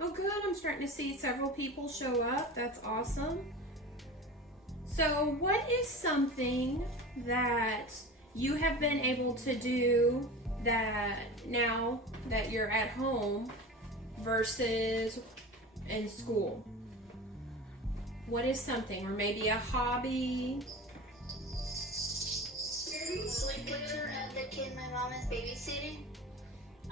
Oh good, I'm starting to see several people show up. That's awesome. So what is something that you have been able to do that now that you're at home versus in school? What is something, or maybe a hobby? Sleepover at the kid my mom is babysitting.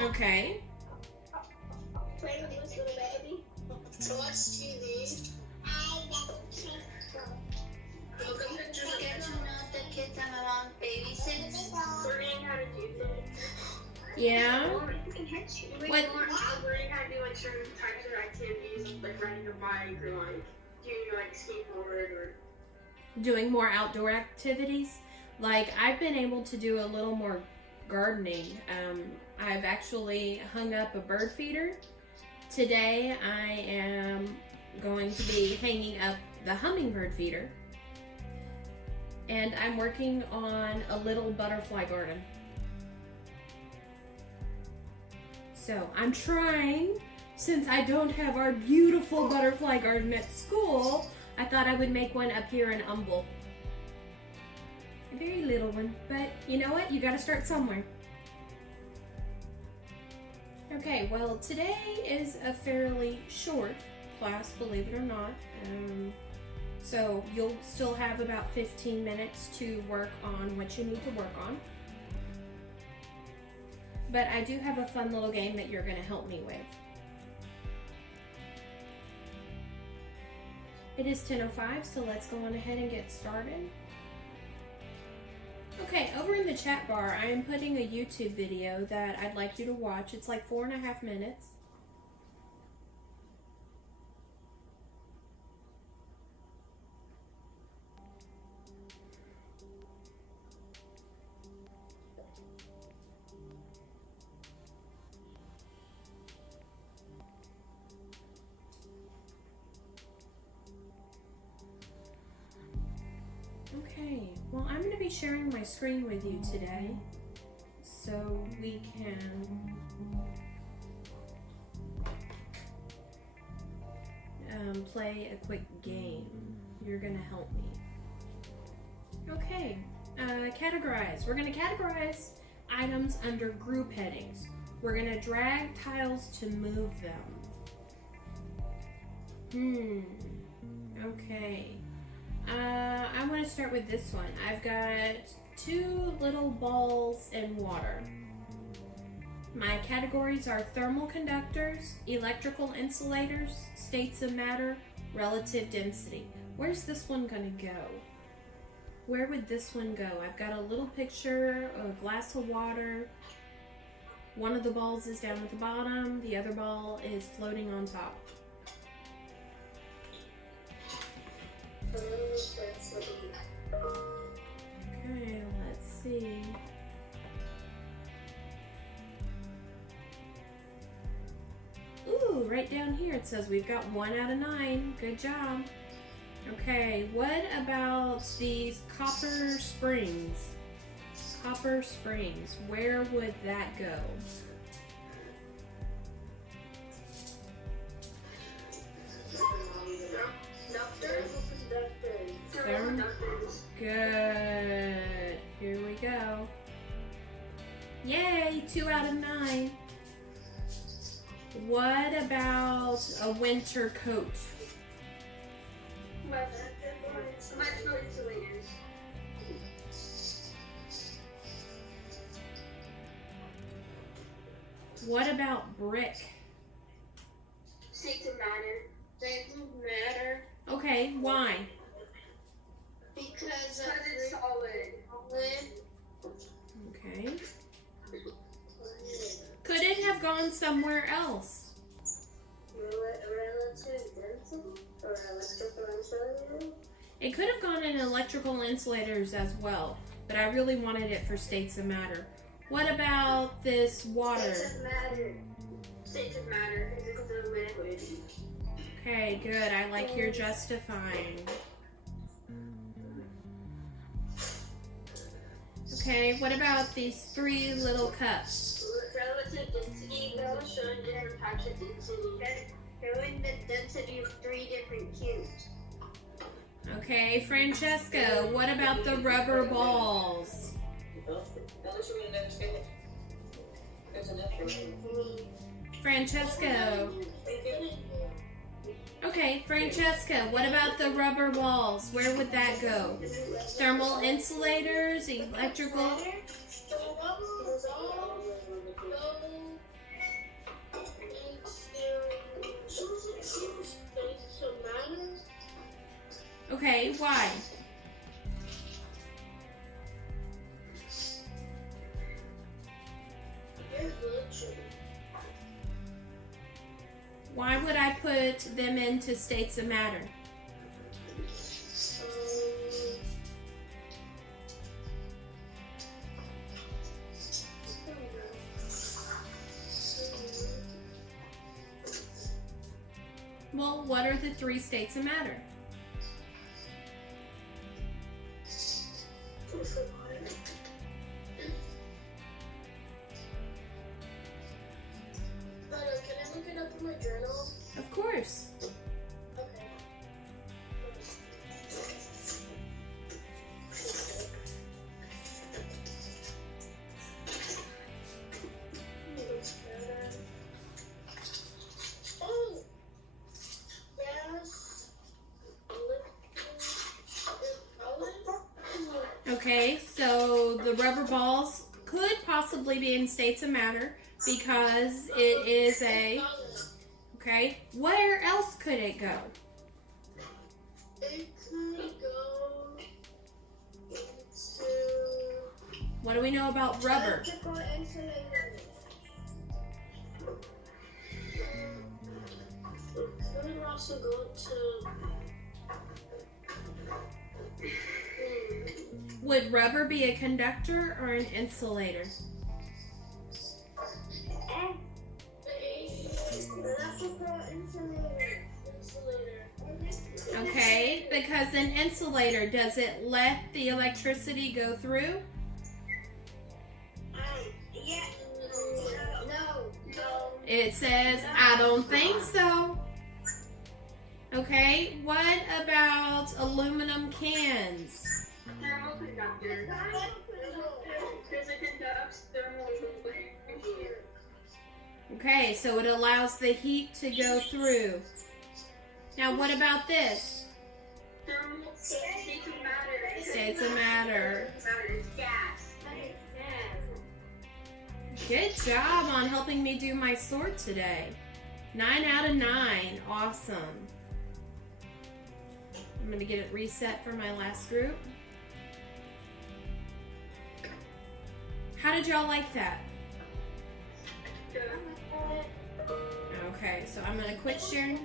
Okay. Playing games with the baby. To watch TV. Taking pictures of the kids that my mom babysits. Learning how to do things. Yeah. What? Learning how to do like certain types of activities, like riding a bike or like doing like skateboard or Doing more outdoor activities. Like I've been able to do a little more gardening. I've actually hung up a bird feeder. Today I am going to be hanging up the hummingbird feeder. And I'm working on a little butterfly garden. So I'm trying, since I don't have our beautiful butterfly garden at school, I thought I would make one up here in Humble. A very little one, but you know what? You gotta start somewhere. Okay, well today is a fairly short class, believe it or not. So you'll still have about 15 minutes to work on what you need to work on. But I do have a fun little game that you're gonna help me with. It is 10:05, so let's go on ahead and get started. Okay, over in the chat bar, I am putting a YouTube video that I'd like you to watch. It's like 4.5 minutes. Okay, well I'm going to be sharing my screen with you today so we can play a quick game. You're going to help me. Okay, categorize. We're going to categorize items under group headings. We're going to drag tiles to move them. Okay. I want to start with this one. I've got 2 little balls in water. My categories are thermal conductors, electrical insulators, states of matter, relative density. Where's this one going to go? Where would this one go? I've got a little picture, a glass of water. One of the balls is down at the bottom, the other ball is floating on top. Okay, let's see. Ooh, right down here it says we've got 1 out of 9. Good job. Okay, what about these copper springs? Copper springs, where would that go? Good. Here we go. Yay, 2 out of 9. What about a winter coat? Electrical insulators. What about brick? States of matter. States of matter. Okay, why? Because it's solid. Okay. Could it have gone somewhere else? Relative density or electrical insulator? It could have gone in electrical insulators as well, but I really wanted it for states of matter. What about this water? States of matter. States of matter. Physical liquid. Okay, good. I like your justifying. Okay, what about these 3 little cups? Relative density. Those showing different types of density. Showing the density of 3 different cubes. Okay, Francesca, what about the rubber balls? Francesco. Okay, Francesca, what about the rubber balls? Where would that go? Thermal insulators, electrical? Okay, why? Why would I put them into states of matter? Well, what are the 3 states of matter? Can I look it up in my journal? Of course. Okay. Oh! Yes. Okay, so the rubber balls could possibly be in states of matter because it is a... Okay, where else could it go? It could go into What do we know about rubber? electrical insulators. It could also go to Would rubber be a conductor or an insulator? electrical insulator. Okay, because an insulator, does it let the electricity go through? Yeah. No. It says, I don't think so. Okay, what about aluminum cans? Thermal conductor. Because it conducts thermal information. Okay, so it allows the heat to go through. Now, what about this? Thermal states of matter. States of matter. It's gas. Good job on helping me do my sort today. 9 out of 9. Awesome. I'm going to get it reset for my last group. How did y'all like that? Okay, so I'm going to quit sharing.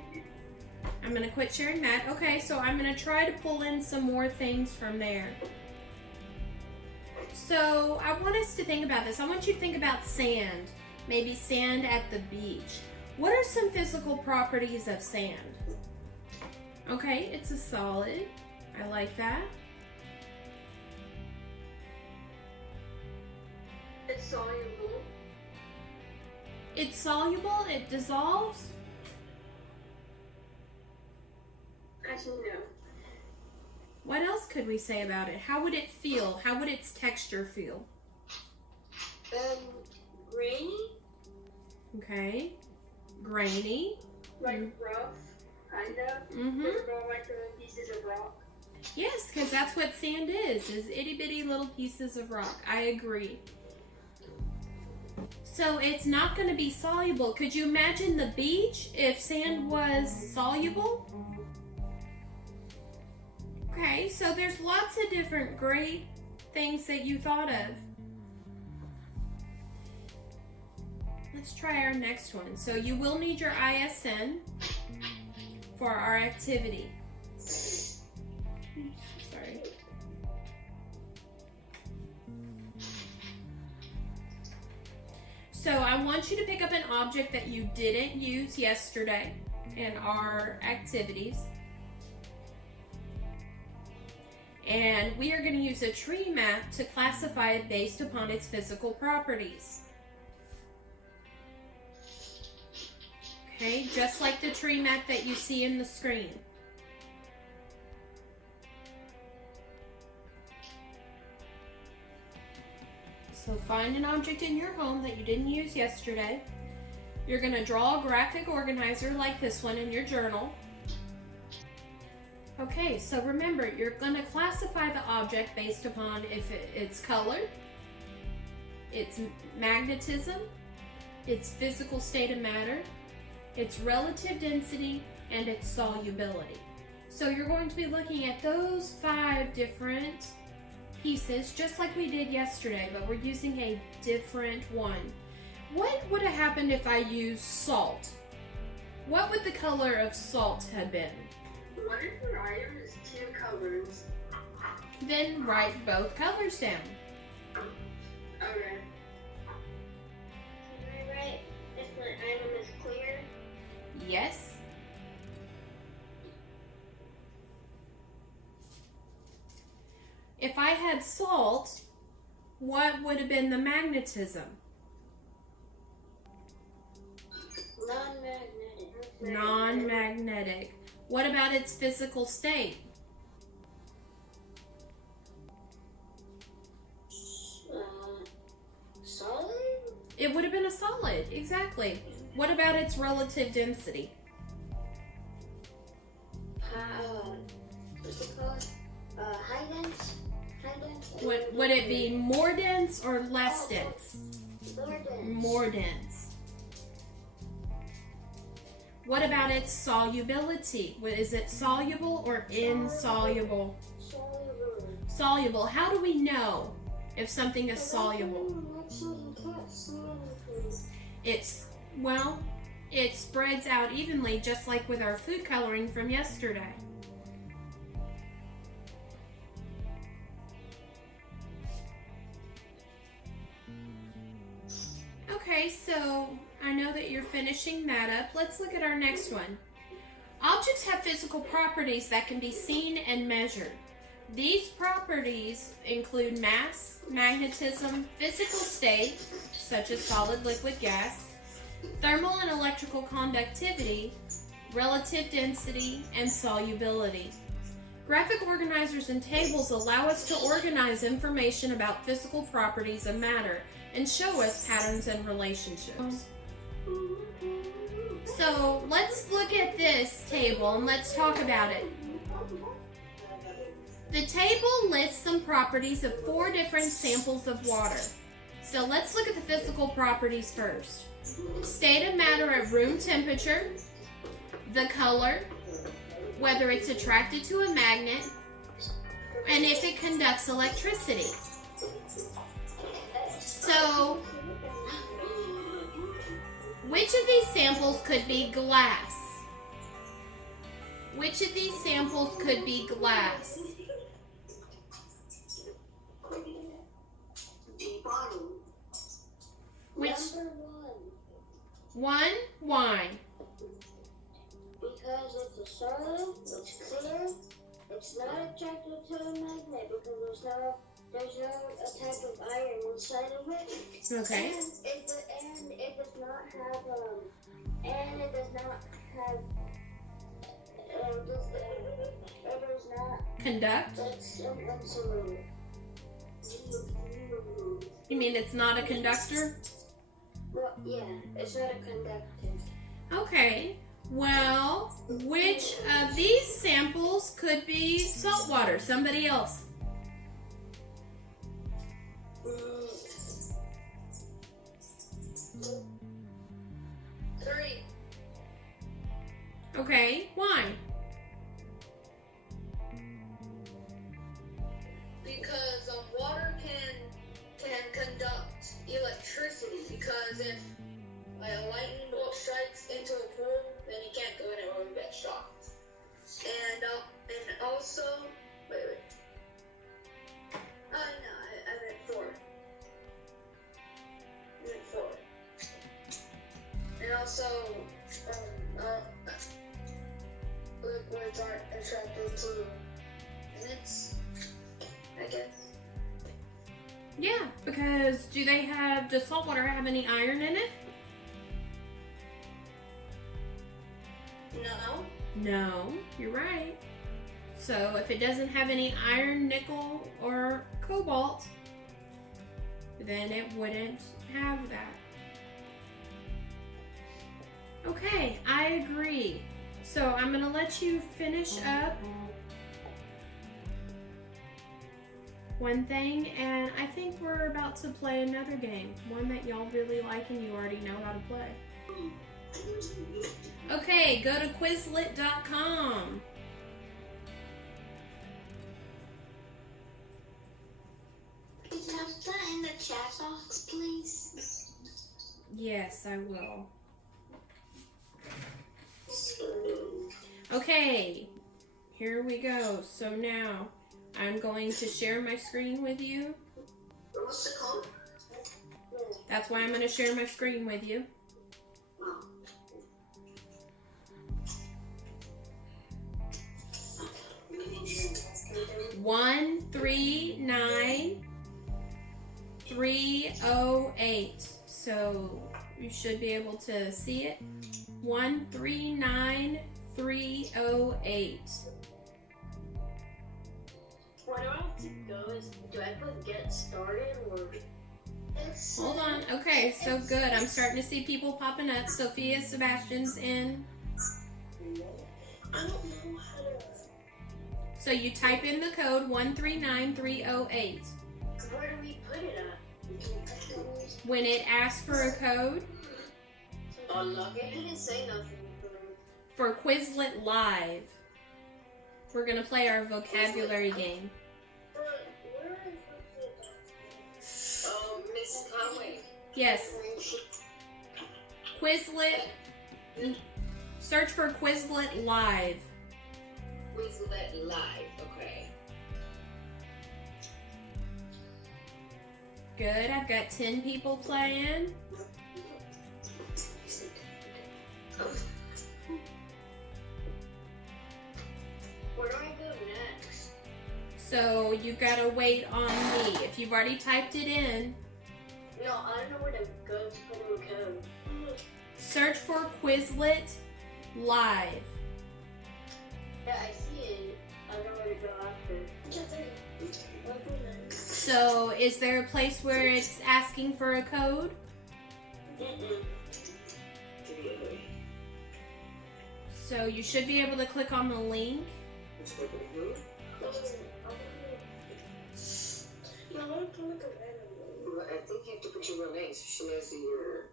I'm going to quit sharing that. Okay, so I'm going to try to pull in some more things from there. So I want us to think about this. I want you to think about sand. Maybe sand at the beach. What are some physical properties of sand? Okay, it's a solid. I like that. It's soluble. It's soluble, it dissolves. Actually, no. What else could we say about it? How would it feel? How would its texture feel? Grainy? Okay. Grainy. Like rough, kind of. Mm-hmm. Those are more like the pieces of rock. Yes, because that's what sand is itty bitty little pieces of rock. I agree. So it's not going to be soluble. Could you imagine the beach if sand was soluble? Okay, so there's lots of different great things that you thought of. Let's try our next one. So you will need your ISN for our activity. Sorry. So I want you to pick up an object that you didn't use yesterday in our activities. And we are going to use a tree map to classify it based upon its physical properties. Okay, just like the tree map that you see in the screen. So find an object in your home that you didn't use yesterday. You're going to draw a graphic organizer like this one in your journal. Okay, so remember, you're going to classify the object based upon its color, its magnetism, its physical state of matter, its relative density, and its solubility. So you're going to be looking at those 5 different pieces, just like we did yesterday, but we're using a different one. What would have happened if I used salt? What would the color of salt have been? What if your item is 2 colors? Then write both colors down. Okay. Can I write if my item is clear? Yes. If I had salt, what would have been the magnetism? Non-magnetic. Non-magnetic. What about its physical state? Solid? It would have been a solid, exactly. What about its relative density? What's it called? High dense? High dense? Would it be more dense or less dense? More dense. More dense. What about its solubility? Is it soluble or insoluble? Soluble. Soluble. How do we know if something is soluble? It spreads out evenly, just like with our food coloring from yesterday. Okay, so I know that you're finishing that up. Let's look at our next one. Objects have physical properties that can be seen and measured. These properties include mass, magnetism, physical state, such as solid, liquid, gas, thermal and electrical conductivity, relative density, and solubility. Graphic organizers and tables allow us to organize information about physical properties of matter and show us patterns and relationships. So let's look at this table and let's talk about it. The table lists some properties of 4 different samples of water. So let's look at the physical properties first. State of matter at room temperature, the color, whether it's attracted to a magnet, and if it conducts electricity. So, which of these samples could be glass? Which of these samples could be glass? Which Number 1. one? Why? Because it's a solid, it's clear, it's not attracted to a magnet because there's no type of iron inside of it. Okay. And it does not have it does not Conduct? it's insulated. You mean it's not a conductor? Well, yeah, it's not a conductor. Okay. Well, which of these samples could be salt water? Somebody else. 3. Okay. Why? Because water can conduct electricity. Because if a lightning bolt strikes into a pool, then you can't go in it or you get shocked. And also, wait. No, I meant 4. And also, liquids aren't attracted to magnets, I guess. Yeah, because does salt water have any iron in it? No, you're right. So if it doesn't have any iron, nickel, or cobalt, then it wouldn't have that. Okay, I agree. So I'm gonna let you finish up one thing, and I think we're about to play another game. One that y'all really like and you already know how to play. Okay, go to Quizlet.com. Could you have that in the chat box, please? Yes, I will. Okay, here we go. So now I'm going to share my screen with you. What's it called? That's why I'm going to share my screen with you. One 139-308. So you should be able to see it. 139-308. Where do I have to go? Do I put get started or? Hold on. Okay, so good. I'm starting to see people popping up. Sophia Sebastian's in. I don't know how to. So you type in the code 139-308. Where do we put it at? When it asks for a code Unlock it. He didn't say nothing. for Quizlet Live, we're going to play our vocabulary game. Oh, Miss Conway. Yes. Quizlet. Search for Quizlet Live. Quizlet Live, okay. Good. I've got 10 people playing. Where do I go next? So you gotta wait on me. If you've already typed it in, No, I don't know where to go to put in the code. search for Quizlet Live. Yeah, I see it. I don't know where to go after. So is there a place where it's asking for a code? So you should be able to click on the link. I think you have to put your real name so she knows who you're.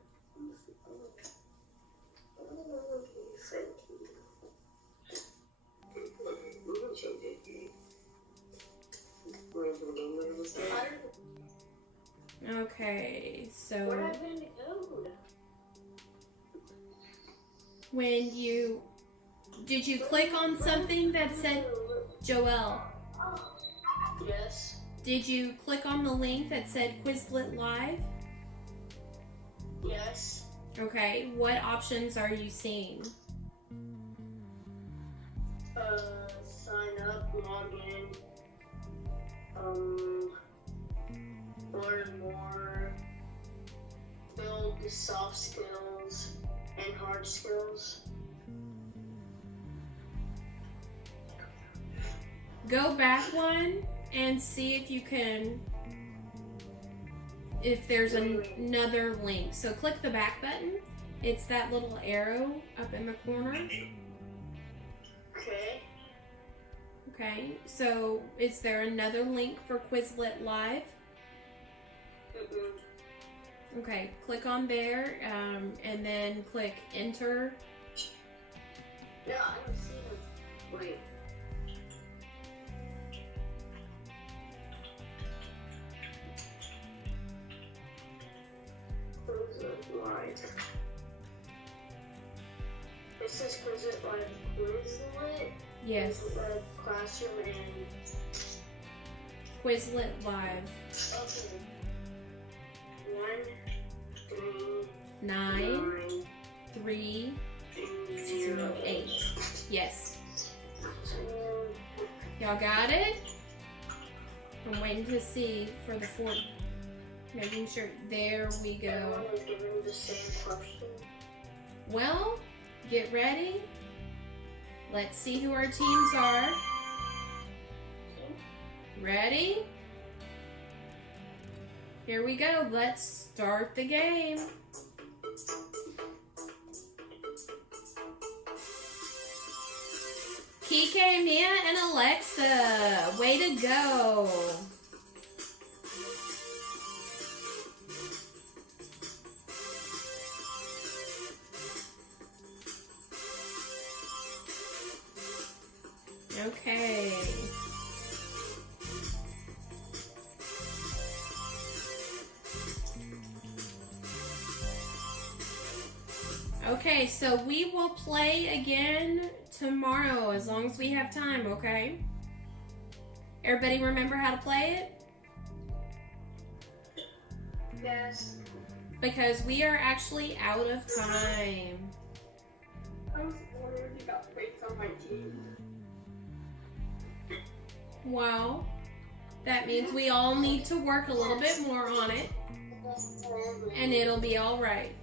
We're gonna change it. We're into the game later this time. Okay, Where do so I put in the code? when you did you click on something that said Joelle? Yes. Did you click on the link that said Quizlet Live? Yes. Okay, what options are you seeing? Sign up, log in. Learn more. Build the soft skills and hard skills. Go back one and see if you can, if there's another link. So click the back button. It's that little arrow up in the corner. Okay. Okay, so is there another link for Quizlet Live? Okay, click on there, and then click enter. Yeah, I don't see them. Wait. Quizlet Live. It says Quizlet Live. Quizlet? Yes, Quizlet Classroom and... Quizlet Live. Okay. 139-308. Yes. Y'all got it? I'm waiting to see for the fourth. Making sure. There we go. Everyone was given the same question. Well, get ready. Let's see who our teams are. Ready? Here we go. Let's start the game. PK, Mia, and Alexa. Way to go. Okay. Okay, so we will play again tomorrow as long as we have time, okay? Everybody remember how to play it? Yes. Because we are actually out of time. I was wondering if you got weights on my team. Well, that means we all need to work a little bit more on it, and it'll be all right.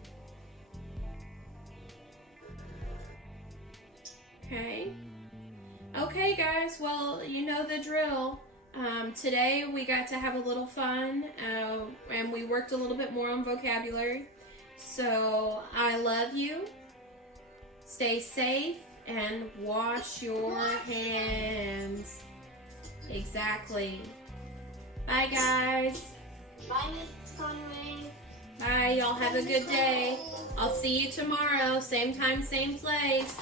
Okay. Okay, guys. Well, you know the drill. Today we got to have a little fun, and we worked a little bit more on vocabulary. So I love you. Stay safe and wash your hands. Exactly. Bye, guys. Bye, Miss Conway. Bye. Y'all have a good day. I'll see you tomorrow. Same time, same place.